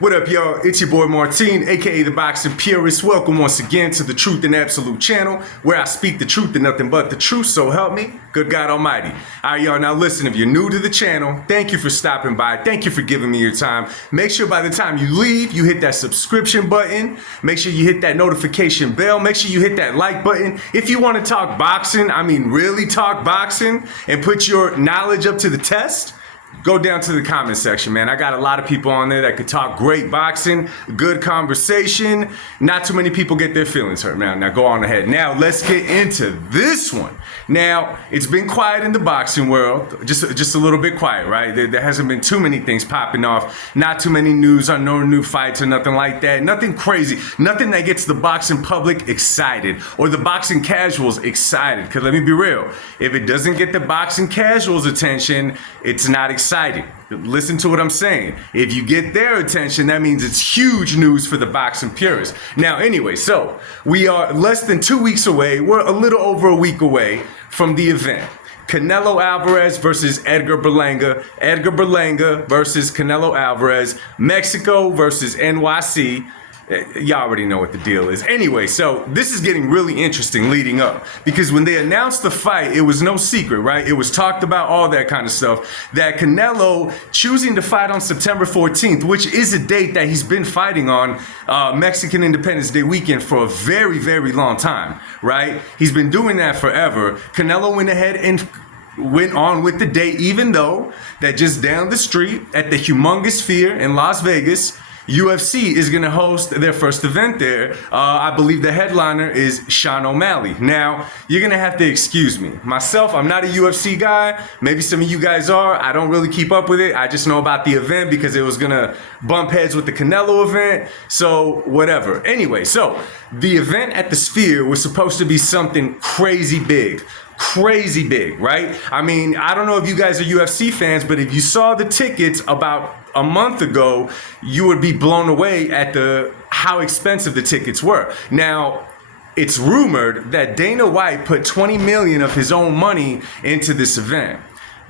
What up, y'all? It's your boy Martine, aka the Boxing Purist. Welcome once again to the Truth and Absolute channel, where I speak the truth and nothing but the truth, so help me, good God Almighty. Alright, y'all, now listen, if you're new to the channel, thank you for stopping by. Thank you for giving me your time. Make sure by the time you leave, you hit that subscription button. Make sure you hit that notification bell. Make sure you hit that like button. If you want to talk boxing, I mean really talk boxing, and put your knowledge up to the test, go down to the comment section, man. I got a lot of people on there that could talk great boxing, good conversation. Not too many people get their feelings hurt, man. Now go on ahead. Now let's get into this one. Now, it's been quiet in the boxing world, just a little bit quiet, right? There hasn't been too many things popping off, not too many news or no new fights or nothing like that. Nothing crazy, nothing that gets the boxing public excited or the boxing casuals excited. Because let me be real, if it doesn't get the boxing casuals' attention, it's not exciting. Listen to what I'm saying. If you get their attention, that means it's huge news for the boxing purists. Now, anyway, so we are less than 2 weeks away. We're a little over a week away from the event. Canelo Alvarez versus Edgar Berlanga. Edgar Berlanga versus Canelo Alvarez. Mexico versus NYC. Y'all already know what the deal is. Anyway, so this is getting really interesting leading up, because when they announced the fight, it was no secret, right? It was talked about, all that kind of stuff, that Canelo choosing to fight on September 14th, which is a date that he's been fighting on, Mexican Independence Day weekend, for a very, very long time, right? He's been doing that forever. Canelo went ahead and went on with the date, even though that just down the street at the humongous Sphere in Las Vegas, UFC is going to host their first event there. I believe the headliner is Sean O'Malley. Now, you're going to have to excuse me. Myself, I'm not a UFC guy. Maybe some of you guys are. I don't really keep up with it. I just know about the event because it was going to bump heads with the Canelo event. So, whatever. Anyway, so the event at the Sphere was supposed to be something crazy big. Crazy big, right? I mean, I don't know if you guys are UFC fans, but if you saw the tickets about a month ago, you would be blown away at how expensive the tickets were. Now, it's rumored that Dana White put $20 million of his own money into this event.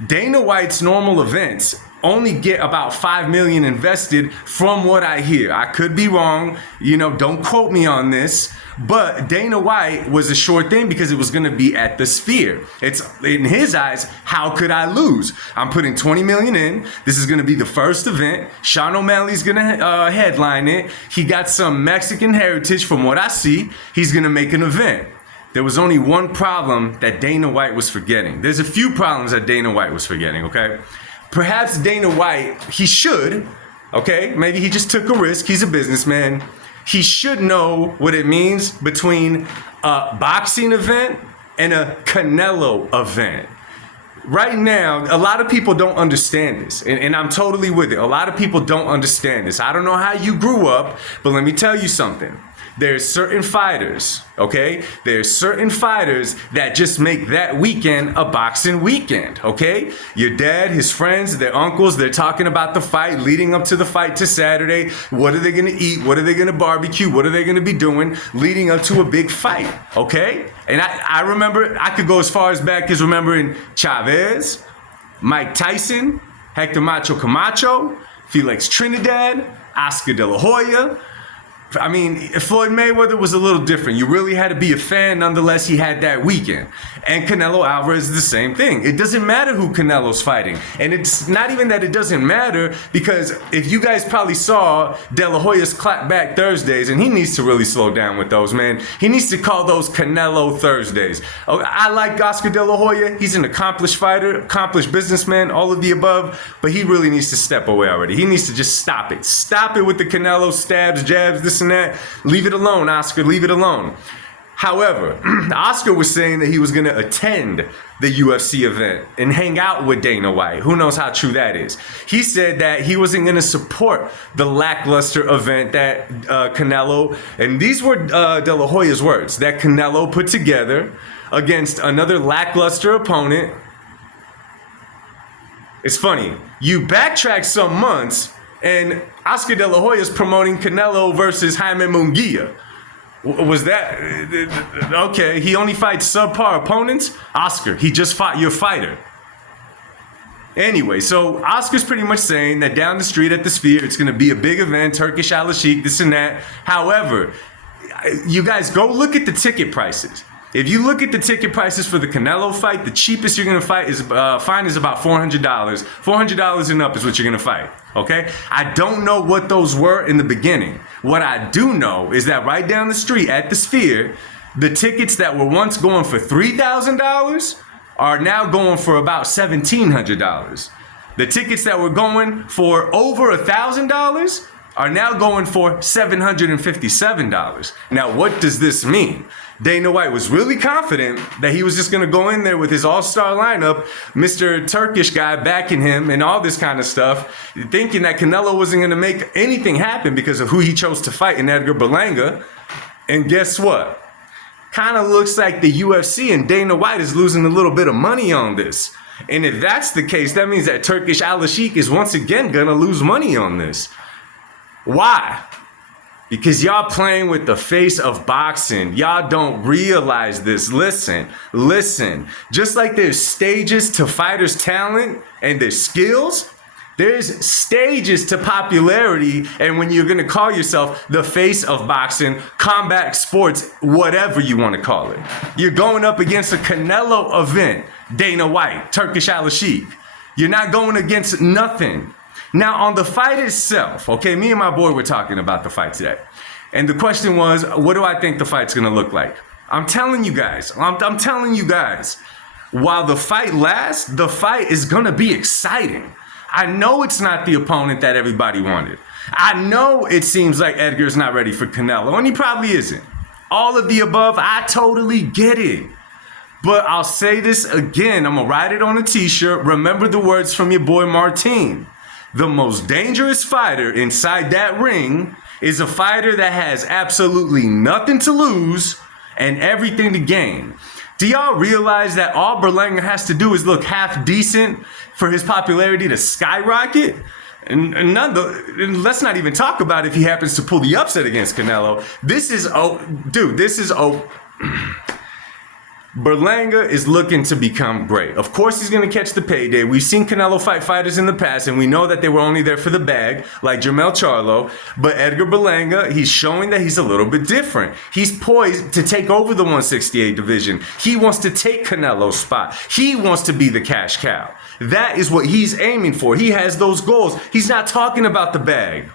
Dana White's normal events only get about $5 million invested, from what I hear. I could be wrong, don't quote me on this, but Dana White was a sure thing because it was going to be at the Sphere. It's, in his eyes, how could I lose? I'm putting $20 million in. This is going to be the first event. Sean O'Malley's going to headline it. He got some Mexican heritage from what I see. He's going to make an event. There was only one problem that Dana White was forgetting. There's a few problems that Dana White was forgetting, okay? Perhaps Dana White, he should, okay? Maybe he just took a risk. He's a businessman. He should know what it means between a boxing event and a Canelo event. Right now, a lot of people don't understand this, and I'm totally with it. A lot of people don't understand this. I don't know how you grew up, but let me tell you something. There's certain fighters, okay? There's certain fighters that just make that weekend a boxing weekend, okay? Your dad, his friends, their uncles, they're talking about the fight, leading up to the fight to Saturday. What are they gonna eat? What are they gonna barbecue? What are they gonna be doing leading up to a big fight, okay? And I remember, I could go as far as back as remembering Chavez, Mike Tyson, Hector Macho Camacho, Felix Trinidad, Oscar De La Hoya. I mean, Floyd Mayweather was a little different. You really had to be a fan. Nonetheless, he had that weekend. And Canelo Alvarez is the same thing. It doesn't matter who Canelo's fighting. And it's not even that it doesn't matter, because if you guys probably saw De La Hoya's clapback Thursdays, and he needs to really slow down with those, man. He needs to call those Canelo Thursdays. I like Oscar De La Hoya. He's an accomplished fighter, accomplished businessman, all of the above. But he really needs to step away already. He needs to just stop it. Stop it with the Canelo stabs, jabs, this and that. Leave it alone, Oscar. Leave it alone. However, Oscar was saying that he was going to attend the UFC event and hang out with Dana White. Who knows how true that is? He said that he wasn't going to support the lackluster event that Canelo, and these were De La Hoya's words, that Canelo put together against another lackluster opponent. It's funny. You backtrack some months, and Oscar De La Hoya is promoting Canelo versus Jaime Munguia. Was that okay? He only fights subpar opponents. Oscar, he just fought your fighter. Anyway, so Oscar's pretty much saying that down the street at the Sphere, it's going to be a big event, Turkish alashiek, this and that. However, you guys go look at the ticket prices. If you look at the ticket prices for the Canelo fight, the cheapest you're going to find is about $400. $400 and up is what you're going to fight, okay? I don't know what those were in the beginning. What I do know is that right down the street at the Sphere, the tickets that were once going for $3,000 are now going for about $1,700. The tickets that were going for over $1,000 are now going for $757. Now, what does this mean? Dana White was really confident that he was just going to go in there with his all-star lineup, Mr. Turkish guy backing him and all this kind of stuff, thinking that Canelo wasn't going to make anything happen because of who he chose to fight in Edgar Berlanga. And guess what? Kind of looks like the UFC and Dana White is losing a little bit of money on this. And if that's the case, that means that Turkish alashiek is once again going to lose money on this. Why? Because y'all playing with the face of boxing. Y'all don't realize this. Listen. Just like there's stages to fighters' talent and their skills, there's stages to popularity, and when you're going to call yourself the face of boxing, combat sports, whatever you want to call it. You're going up against a Canelo event, Dana White, Turkish alashiek. You're not going against nothing. Now, on the fight itself, okay, me and my boy were talking about the fight today. And the question was, what do I think the fight's going to look like? I'm telling you guys, while the fight lasts, the fight is going to be exciting. I know it's not the opponent that everybody wanted. I know it seems like Edgar's not ready for Canelo, and he probably isn't. All of the above, I totally get it. But I'll say this again, I'm going to write it on a t-shirt. Remember the words from your boy Martin. The most dangerous fighter inside that ring is a fighter that has absolutely nothing to lose and everything to gain. Do y'all realize that all Berlanga has to do is look half decent for his popularity to skyrocket? And let's not even talk about if he happens to pull the upset against Canelo. Berlanga is looking to become great. Of course, he's going to catch the payday. We've seen Canelo fight fighters in the past, and we know that they were only there for the bag, like Jermell Charlo. But Edgar Berlanga, he's showing that he's a little bit different. He's poised to take over the 168 division. He wants to take Canelo's spot. He wants to be the cash cow. That is what he's aiming for. He has those goals. He's not talking about the bag.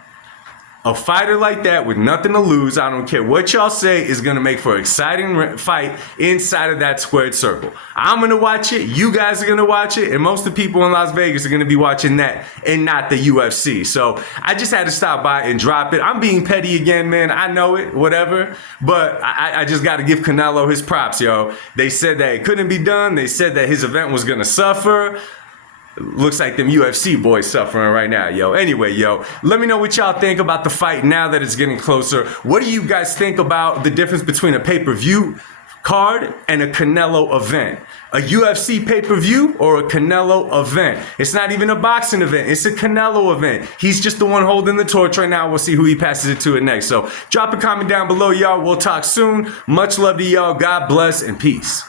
A fighter like that with nothing to lose, I don't care what y'all say, is going to make for an exciting fight inside of that squared circle. I'm going to watch it. You guys are going to watch it. And most of the people in Las Vegas are going to be watching that and not the UFC. So I just had to stop by and drop it. I'm being petty again, man. I know it, whatever. But I just got to give Canelo his props, yo. They said that it couldn't be done. They said that his event was going to suffer. Looks like them UFC boys suffering right now, yo. Anyway, yo, let me know what y'all think about the fight now that it's getting closer. What do you guys think about the difference between a pay-per-view card and a Canelo event? A UFC pay-per-view or a Canelo event? It's not even a boxing event. It's a Canelo event. He's just the one holding the torch right now. We'll see who he passes it to next. So drop a comment down below, y'all. We'll talk soon. Much love to y'all. God bless and peace.